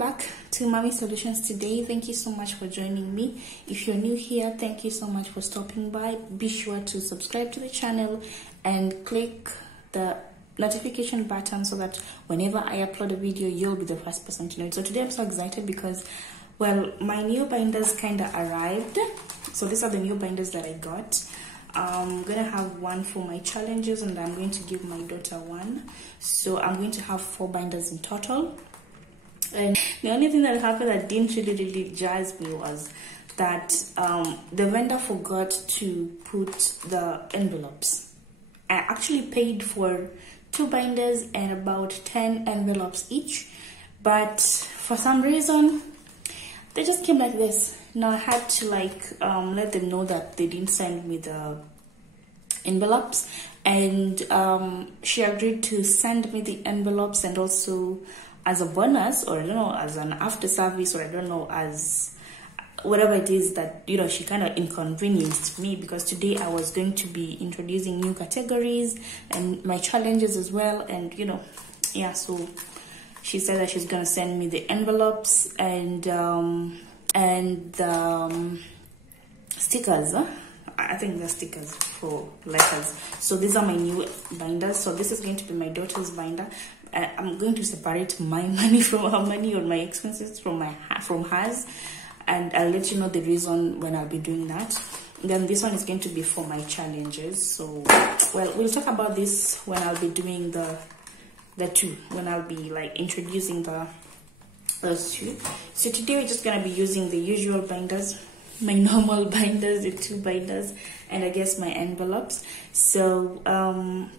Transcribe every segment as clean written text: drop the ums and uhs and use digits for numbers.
back to Mommy Solutions today. Thank you so much for joining me. If you're new here, thank you so much for stopping by. Be sure to subscribe to the channel and click the notification button so that whenever I upload a video, you'll be the first person to know it. So today I'm so excited because, well, my new binders kind of arrived. So these are the new binders that I got. I'm gonna have one for my challenges and I'm going to give my daughter one. So I'm going to have 4 binders in total. And the only thing that happened that didn't really jazz me was that the vendor forgot to put the envelopes. I actually paid for 2 binders and about 10 envelopes each, but for some reason they just came like this. Now I had to let them know that they didn't send me the envelopes, and she agreed to send me the envelopes, and also as a bonus, or I don't know, as an after service, or I don't know, as whatever it is that, you know, she kind of inconvenienced me, because today I was going to be introducing new categories and my challenges as well. And you know, yeah, so she said that she's gonna send me the envelopes and stickers. I think they're stickers for letters. So these are my new binders. So this is going to be my daughter's binder. I'm going to separate my money from her money, or my expenses from hers, and I'll let you know the reason when I'll be doing that. Then this one is going to be for my challenges. So, well, we'll talk about this when I'll be doing the two, when I'll be like introducing those two. So today we're just gonna be using the usual binders, my normal binders, the 2 binders, and I guess my envelopes. So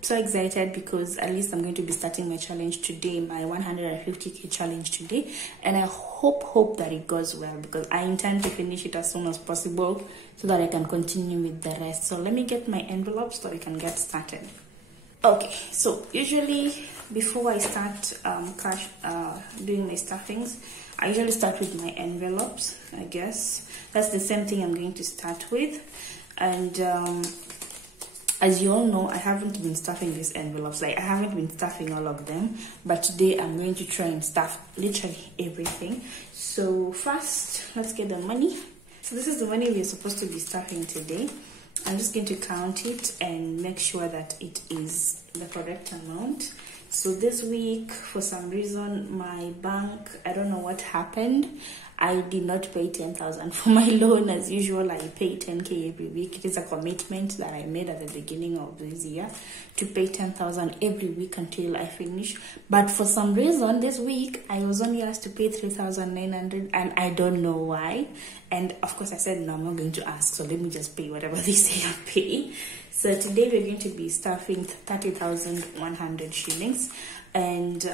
so excited, because at least I'm going to be starting my challenge today, my 150k challenge today, and I hope that it goes well, because I intend to finish it as soon as possible so that I can continue with the rest. So let me get my envelopes so we can get started. Okay, so usually before I start doing my stuffings, I usually start with my envelopes. I guess that's the same thing I'm going to start with. And as you all know, I haven't been stuffing these envelopes. Like, I haven't been stuffing all of them, but today I'm going to try and stuff literally everything. So first, let's get the money. So this is the money we're supposed to be stuffing today. I'm just going to count it and make sure that it is the correct amount. So this week, for some reason, my bank, I don't know what happened, I did not pay 10,000 for my loan. As usual, I pay 10k every week. It is a commitment that I made at the beginning of this year to pay 10,000 every week until I finish. But for some reason, this week, I was only asked to pay 3,900, and I don't know why. And of course, I said, no, I'm not going to ask, so let me just pay whatever they say I pay. So today we're going to be stuffing 30,100 shillings, and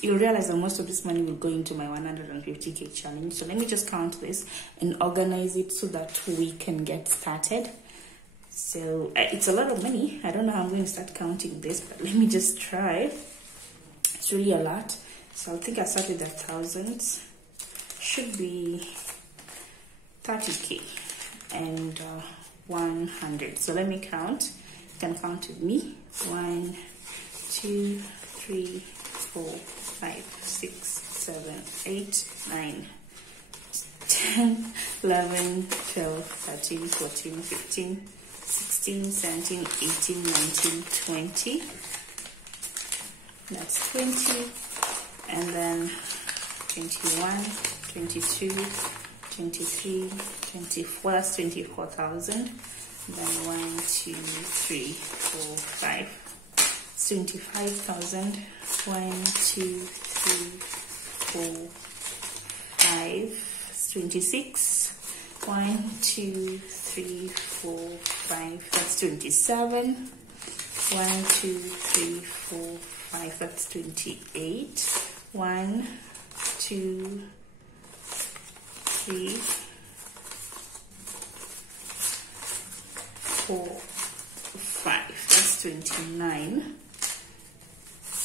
you'll realize that most of this money will go into my 150k challenge. So let me just count this and organize it so that we can get started. So it's a lot of money. I don't know how I'm going to start counting this, but let me just try. It's really a lot. So I think I'll start with the thousands. Should be 30k and 100. So let me count. You can count with me. 1, 2, 3, 4, 5, 6, 7, 8, 9, 10, 11, 12, 13, 14, 15, 16, 17, 18, 19, 20. That's 20. And then 21, 22, 23, 24. That's 24,000. Then 1, 2, 3, 4, 5. 25,000. 1, 2, 3, 4, 5. It's 26. 1, 2, 3, 4, 5. That's 27. 1, 2, 3, 4, 5. That's 28. 1, 2, 3, 4, 5. That's 29.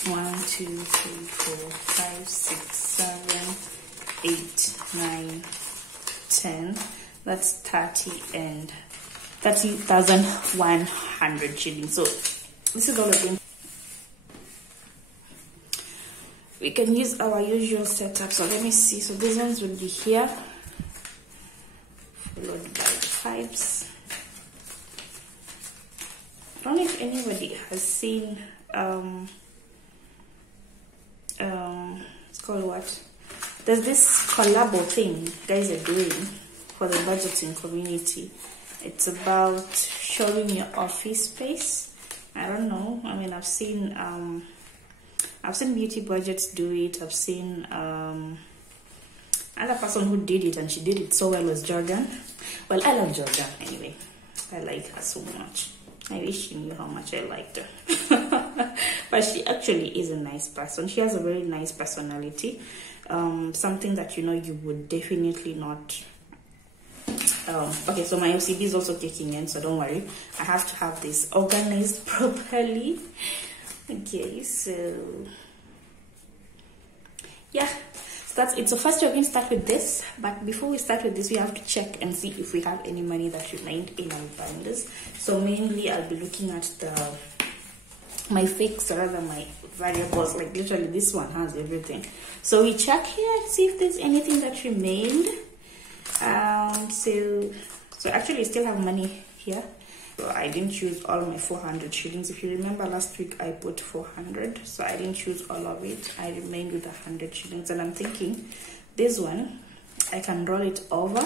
1, 2, 3, 4, 5, 6, 7, 8, 9, 10. That's 30 and 30,100 shillings. So this is all again. we can use our usual setup. So let me see. So these ones will be here, followed by the pipes. I don't know if anybody has seen it's called what? There's this collabo thing guys are doing for the budgeting community. It's about showing your office space. I don't know. I mean, I've seen beauty budgets do it. I've seen another person who did it, and she did it so well was Jordan. Well, I love Jordan anyway. I like her so much. I wish she knew how much I liked her. But she actually is a nice person. She has a very nice personality. Something that you would definitely not. Okay, so my OCD is also kicking in, so don't worry. I have to have this organized properly. Okay, so yeah, so that's it. So first we're going to start with this, but before we start with this, we have to check and see if we have any money that remained in our binders. So mainly I'll be looking at my fixed, or rather my variables. Like literally this one has everything, so we check here and see if there's anything that remained. So actually I still have money here. So I didn't use all my 400 shillings. If you remember last week I put 400, so I didn't use all of it. I remained with 100 shillings, and I'm thinking this one I can roll it over,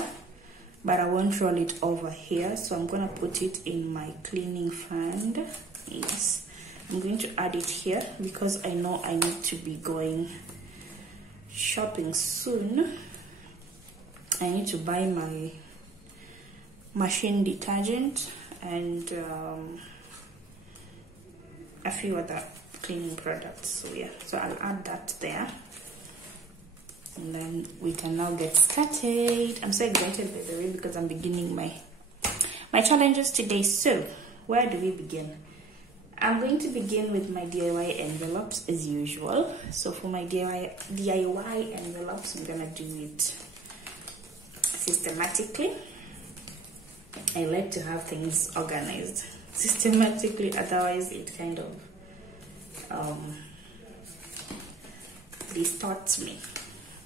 but I won't roll it over here. So I'm gonna put it in my cleaning fund. Yes, I'm going to add it here because I know I need to be going shopping soon. I need to buy my machine detergent and a few other cleaning products. So yeah, so I'll add that there, and then we can now get started. I'm so excited, by the way, because I'm beginning my challenges today. So where do we begin? I'm going to begin with my DIY envelopes as usual. So for my DIY envelopes, I'm gonna do it systematically. I like to have things organized systematically, otherwise it kind of distorts me.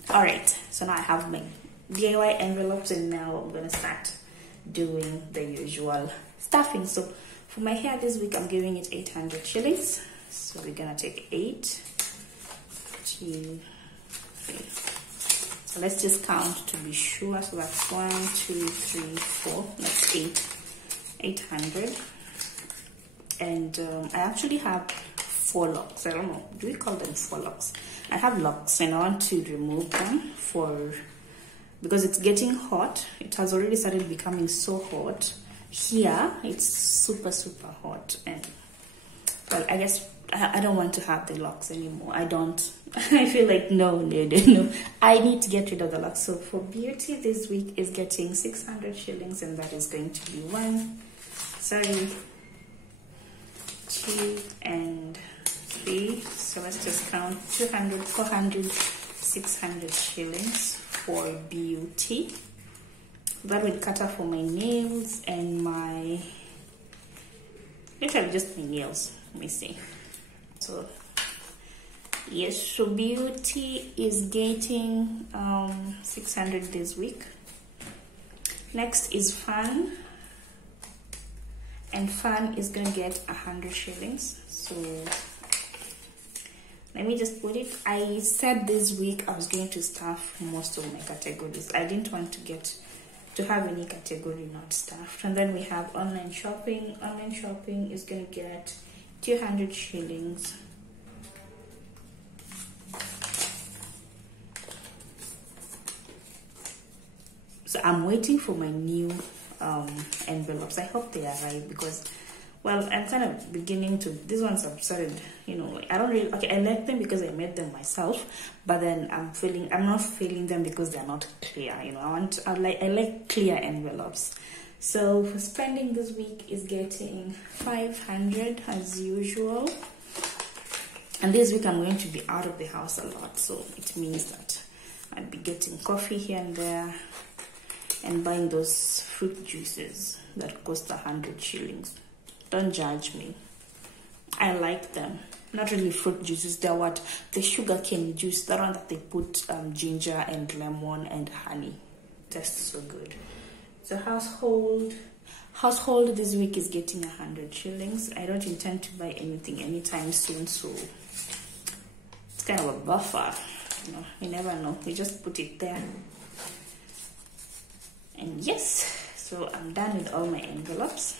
Alright, so now I have my DIY envelopes, and now I'm gonna start doing the usual stuffing. So for my hair this week I'm giving it 800 shillings. So we're gonna take 8, 2, 3. So let's just count to be sure. So that's 1, 2, 3, 4. That's 800. And I actually have 4 locks. I don't know. Do we call them 4 locks? I have locks, and I want to remove them because it's getting hot. It has already started becoming so hot. Here it's super hot, and well, I guess I don't want to have the locks anymore. I feel like no, I need to get rid of the locks. So for beauty this week is getting 600 shillings, and that is going to be 2 and 3. So let's just count 200, 400, 600 shillings for beauty. That will cater for my nails and my, literally just my nails. Let me see. So yes, so beauty is getting 600 this week. Next is fun, and fun is gonna get 100 shillings. So let me just put it. I said this week I was going to staff most of my categories. I didn't want to have any category not staffed. And then we have online shopping. Online shopping is gonna get 200 shillings. So I'm waiting for my new envelopes. I hope they arrive because, well, I'm kind of beginning to, these ones have started, I don't really, okay, I like them because I made them myself, but then I'm not feeling them because they're not clear, I like clear envelopes. So for spending this week is getting 500 as usual. And this week I'm going to be out of the house a lot, so it means that I'll be getting coffee here and there and buying those fruit juices that cost 100 shillings. Don't judge me. I like them. not really fruit juices, they're what, the sugar cane juice, that one that they put ginger and lemon and honey. Tastes so good. So household this week is getting 100 shillings. I don't intend to buy anything anytime soon, so it's kind of a buffer. You know, you never know. We just put it there. And yes, so I'm done with all my envelopes.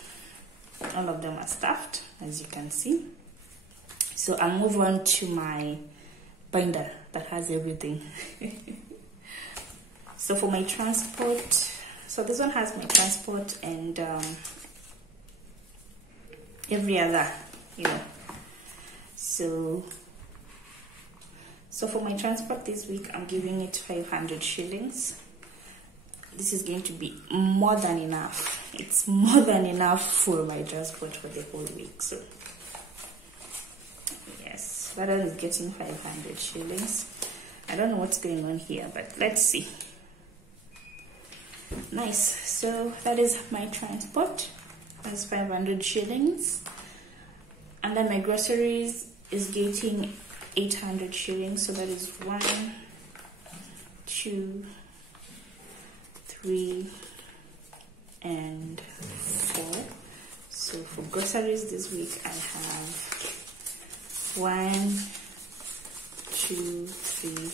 All of them are stuffed, as you can see. So I'll move on to my binder that has everything. So for my transport, so this one has my transport and every other, you know. So for my transport this week, I'm giving it 500 shillings. This is going to be more than enough. It's more than enough for my transport for the whole week. So yes, that one is getting 500 shillings. I don't know what's going on here, but let's see. Nice. So that is my transport. That's 500 shillings. And then my groceries is getting 800 shillings. So that is 1, 2, 3 and 4. So for groceries this week I have 1, 2, 3.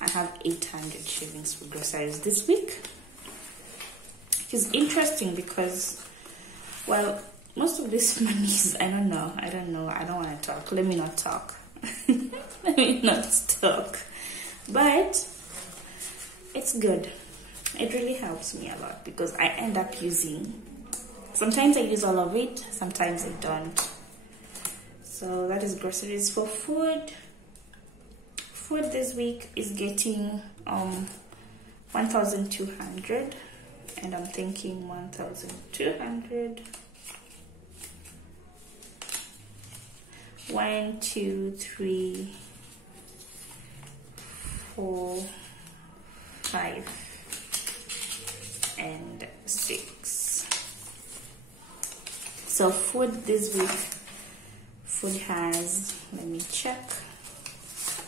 I have 800 shillings for groceries this week. It's interesting because, well, most of this money is, I don't know, I don't want to talk. Let me not talk. Let me not talk. But it's good. It really helps me a lot because I end up using, sometimes I use all of it, sometimes I don't. So that is groceries. For food this week is getting 1,200, and I'm thinking 1,200. 1, 2, 3, 4, 5 and 6. So food this week, food has, let me check,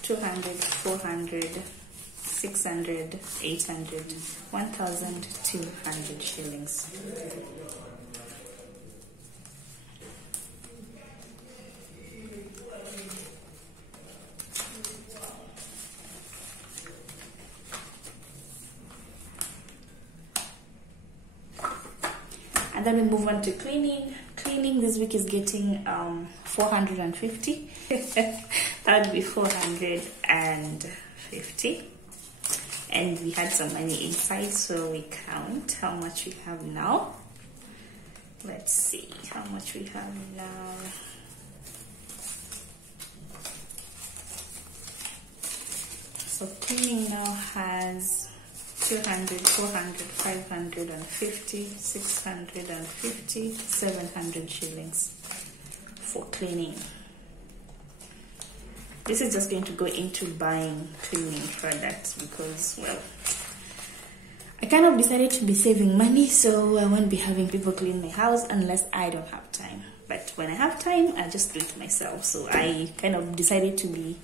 200, 400, 600, 800, 1,200 shillings. And then we move on to cleaning. Cleaning this week is getting 450. That would be 450. And we had some money inside, so we count how much we have now. Let's see how much we have now. So cleaning now has 200, 400, 550, 650, 700 shillings for cleaning. This is just going to go into buying cleaning products because, well, I kind of decided to be saving money, so I won't be having people clean my house unless I don't have time. But when I have time, I just do it myself. So I kind of decided to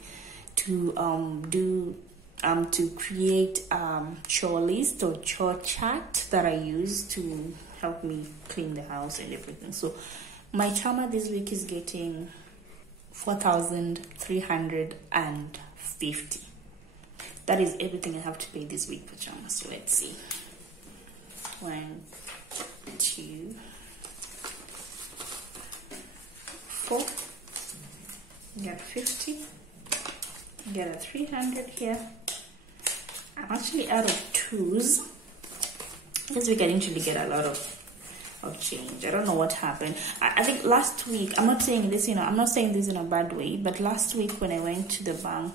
create chore list or chore chart that I use to help me clean the house and everything. So my charmer this week is getting 4,350. That is everything I have to pay this week for charmer. So let's see. 1, 2, 4. Got 50. Get a 300 here. I'm actually out of twos. This week I didn't really get a lot of change. I don't know what happened. I think last week, I'm not saying this, I'm not saying this in a bad way, but last week when I went to the bank,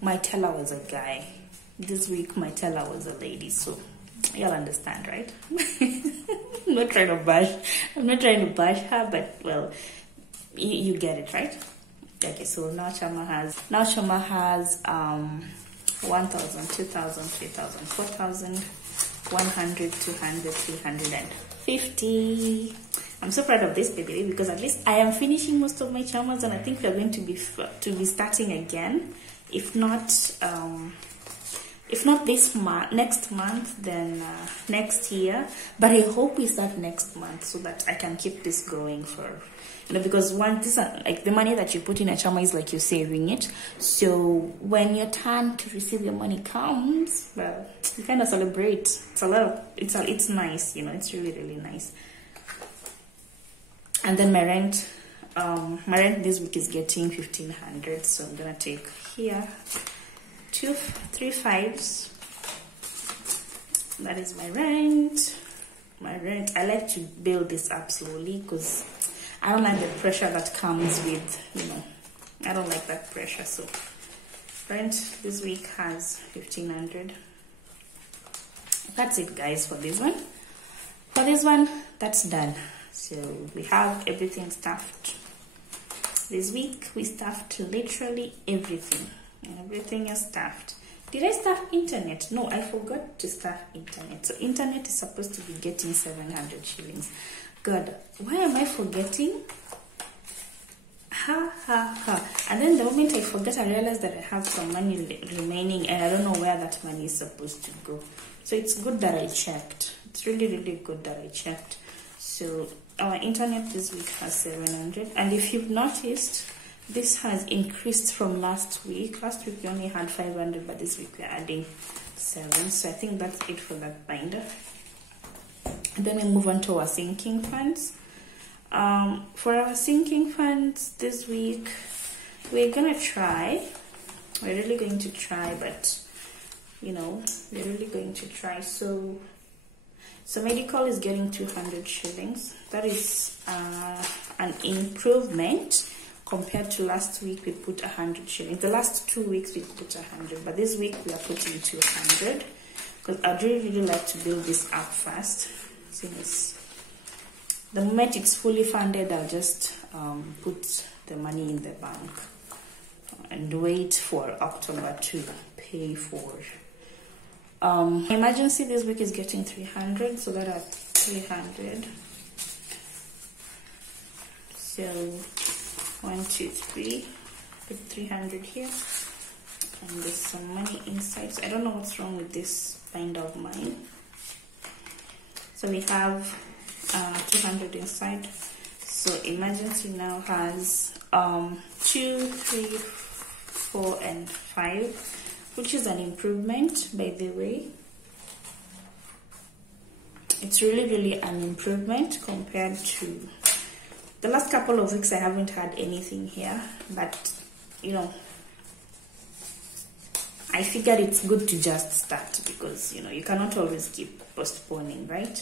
my teller was a guy. This week my teller was a lady, so y'all understand, right? I'm not trying to bash her, but well, you get it, right? Okay, so now Chama has 1,000, 2,000, 3,000, 4,000, 100, 200, 350. I'm so proud of this baby because at least I am finishing most of my chamas, and I think we're going to be starting again. If not this month, next month, then next year. But I hope we start next month so that I can keep this going for, because this like the money that you put in a chama is like you're saving it. So when your time to receive your money comes, well, you kind of celebrate. It's nice, it's really, really nice. And then my rent this week is getting 1,500, so I'm gonna take here 3 5s. That is my rent. I like to build this up slowly because I don't like the pressure that comes with, I don't like that pressure. So rent this week has 1,500. That's it, guys, for this one. For this one, that's done. So we have everything stuffed. This week we stuffed literally everything. Everything is stuffed. Did I stuff internet? No, I forgot to stuff internet. So internet is supposed to be getting 700 shillings. God, why am I forgetting? And then the moment I forget, I realize that I have some money remaining and I don't know where that money is supposed to go. So it's good that I checked. It's really, really good that I checked. So our internet this week has 700. And if you've noticed, this has increased from last week. Last week we only had 500, but this week we're adding 7. So I think that's it for that binder. And then we move on to our sinking funds. For our sinking funds this week, we're really going to try, but we're really going to try. So medical is getting 200 shillings. That is an improvement. Compared to last week, we put 100 shillings. The last 2 weeks, we put 100. But this week, we are putting 200. Because I'd really, really like to build this up fast. Since the moment it's fully funded, I'll just put the money in the bank. And wait for October to pay for. Emergency this week is getting 300. So that are 300. So 1, 2, 3, put 300 here, and there's some money inside. So I don't know what's wrong with this binder of mine. So we have 200 inside. So emergency now has 2, 3, 4, and 5, which is an improvement, by the way. It's really, really an improvement compared to the last couple of weeks. I haven't had anything here, but I figured it's good to just start because you cannot always keep postponing, right?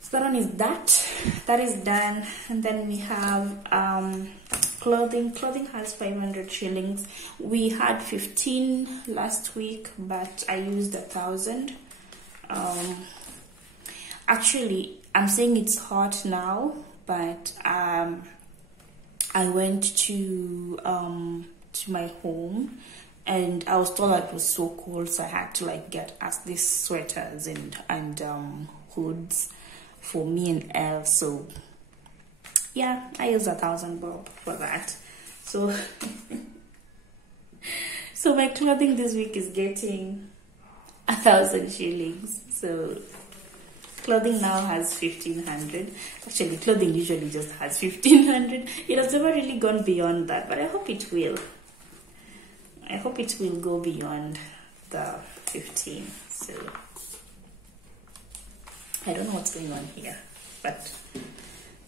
So that one is that is done. And then we have clothing has 500 shillings. We had 15 last week, but I used 1,000. Actually, I'm saying it's hot now, but I went to my home and I was told that it was so cold, so I had to get these sweaters and hoods for me and Elle. So yeah, I used 1,000 bob for that. So so my clothing this week is getting 1,000 shillings. So clothing now has 1,500. Actually, clothing usually just has 1,500. It has never really gone beyond that, but I hope it will. I hope it will go beyond the 15. So I don't know what's going on here, but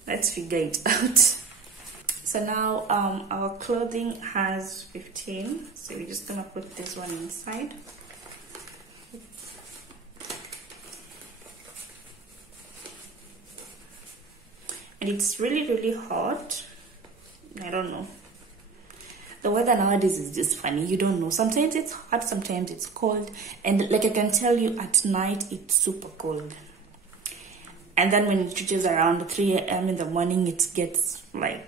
let's figure it out. So now our clothing has 15. So we're just gonna put this one inside. And it's really, really hot. I don't know. The weather nowadays is just funny. You don't know. Sometimes it's hot, sometimes it's cold. And like I can tell you, at night, it's super cold. And then when it reaches around 3 a.m. in the morning, it gets I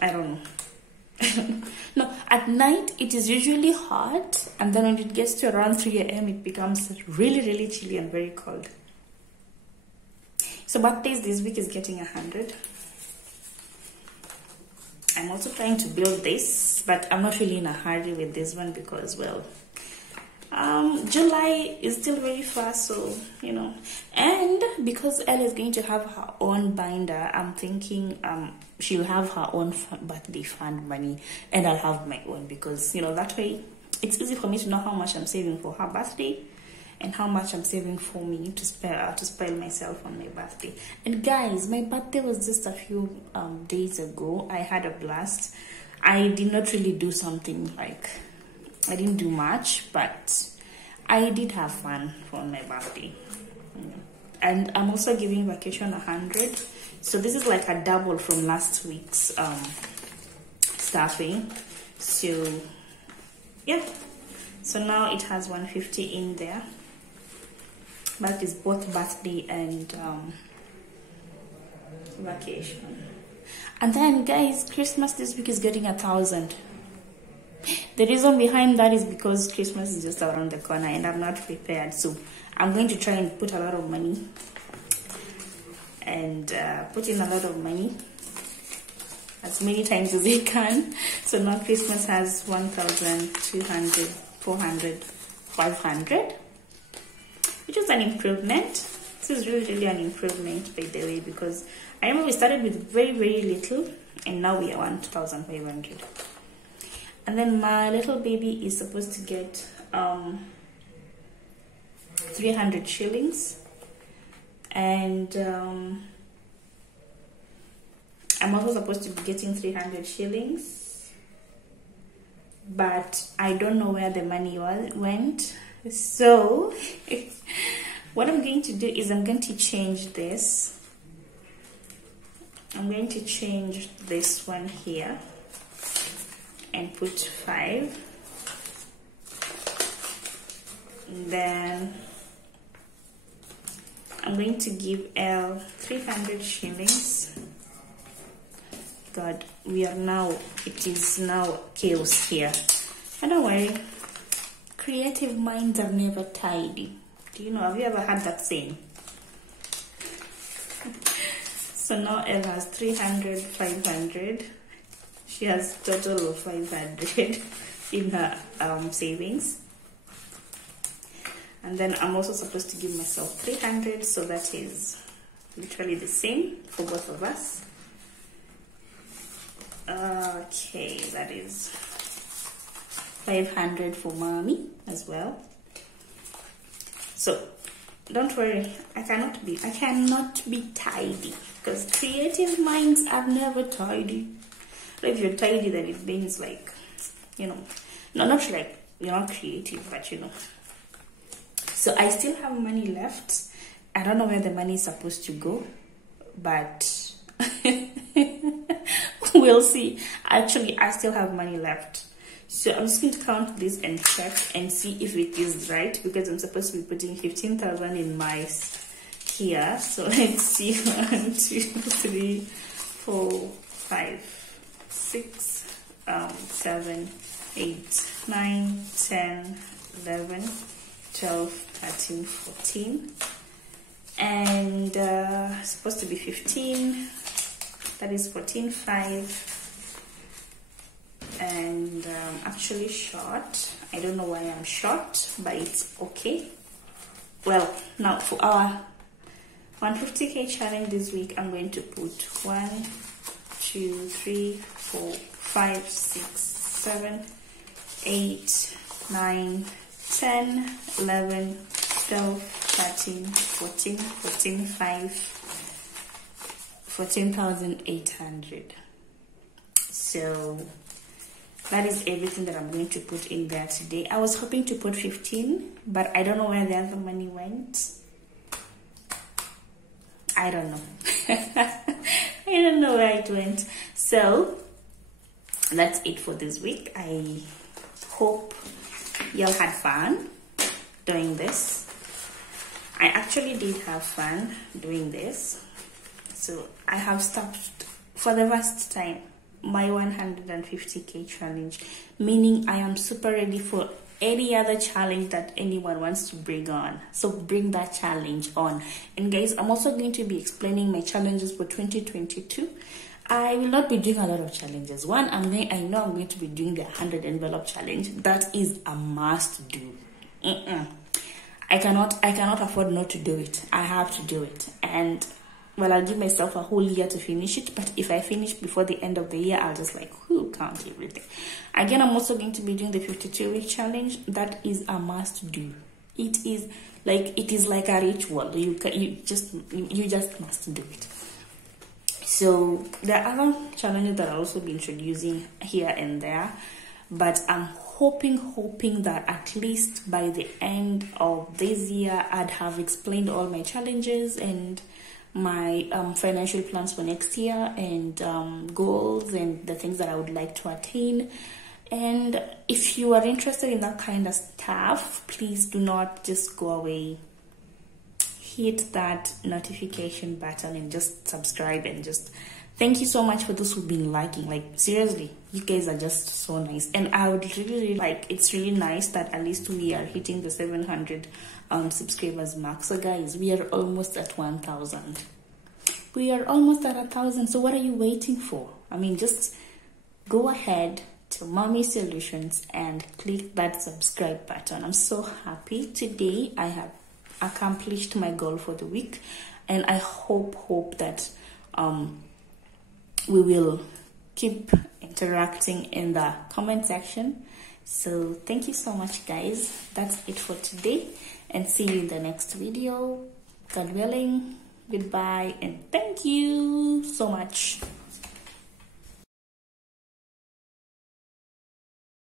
don't know. No, at night, it is usually hot. And then when it gets to around 3 a.m., it becomes really, really chilly and very cold. So birthdays this week is getting 100. I'm also trying to build this, but I'm not really in a hurry with this one because, well, July is still very fast, so you know. And because Elle is going to have her own binder, I'm thinking she'll have her own birthday fund money, and I'll have my own, because you know, that way it's easy for me to know how much I'm saving for her birthday and how much I'm saving for me to spoil myself on my birthday. And guys, my birthday was just a few days ago. I had a blast. I did not really do something like, I didn't do much, but I did have fun for my birthday. And I'm also giving vacation 100. So this is like a double from last week's staffing. So yeah, so now it has 150 in there. That is both birthday and vacation. And then guys, Christmas this week is getting 1,000. The reason behind that is because Christmas is just around the corner and I'm not prepared. So I'm going to try and put a lot of money and put in a lot of money as many times as I can. So now Christmas has 1,000, 200, 400, 500, which is an improvement. This is really an improvement, by the way, because I remember we started with very little and now we are 1,500. And then my little baby is supposed to get 300 shillings, and I'm also supposed to be getting 300 shillings, but I don't know where the money went. So what I'm going to do is I'm going to change this. I'm going to change this one here and put 5. And then I'm going to give Elle 300 shillings. God, it is now chaos here. But don't worry, creative minds are never tidy. Do you know, have you ever heard that saying? So now Elle has 300, 500. She has total of 500 in her savings. And then I'm also supposed to give myself 300, so that is literally the same for both of us. Okay, that is 500 for mommy as well. So don't worry, I cannot be tidy, because creative minds are never tidy. If you're tidy, then it means like, you know, no, not like you're not creative, but you know. So I still have money left. I don't know where the money is supposed to go, but we'll see. Actually, I still have money left. So I'm just going to count this and check and see if it is right, because I'm supposed to be putting 15,000 in my here. So let's see. 1, 2, 3, 4, 5, 6, 7, 8, 9, 10, 11, 12, 13, 14, and supposed to be 15. That is 14, 5. And actually short. I don't know why I'm short, but it's okay. Well, now for our 150k challenge this week, I'm going to put 1, 2, 3, 4, 5, 6, 7, 8, 9, 10, 11, 12, 13, 14, 14, 5, 14,800. So that is everything that I'm going to put in there today. I was hoping to put 15, but I don't know where the other money went. I don't know. I don't know where it went. So that's it for this week. I hope y'all had fun doing this. I actually did have fun doing this. So I have stopped for the first time my 150k challenge, meaning I am super ready for any other challenge that anyone wants to bring on. So bring that challenge on. And guys, I'm also going to be explaining my challenges for 2022. I will not be doing a lot of challenges. One, I know I'm going to be doing the 100 envelope challenge. That is a must do. I cannot afford not to do it. I have to do it. And well, I'll give myself a whole year to finish it, but if I finish before the end of the year, I'll just like, count everything. Again, I'm also going to be doing the 52-week challenge. That is a must do. It is like a ritual. You just must do it. So there are other challenges that I'll also be introducing here and there, but I'm hoping that at least by the end of this year, I'd have explained all my challenges and my financial plans for next year, and goals and the things that I would like to attain. And if you are interested in that kind of stuff, please do not just go away. Hit that notification button and just subscribe, and just thank you so much for those who've been liking. Like, seriously, you guys are just so nice, and I would really like, it's really nice that at least we are hitting the 700 subscribers mark. So guys, we are almost at 1,000. We are almost at 1,000. So what are you waiting for? I mean, just go ahead to Mommy Solutions and click that subscribe button. I'm so happy today. I have accomplished my goal for the week, and I hope that we will keep interacting in the comment section. So thank you so much, guys. That's it for today, and see you in the next video. God willing, goodbye, and thank you so much.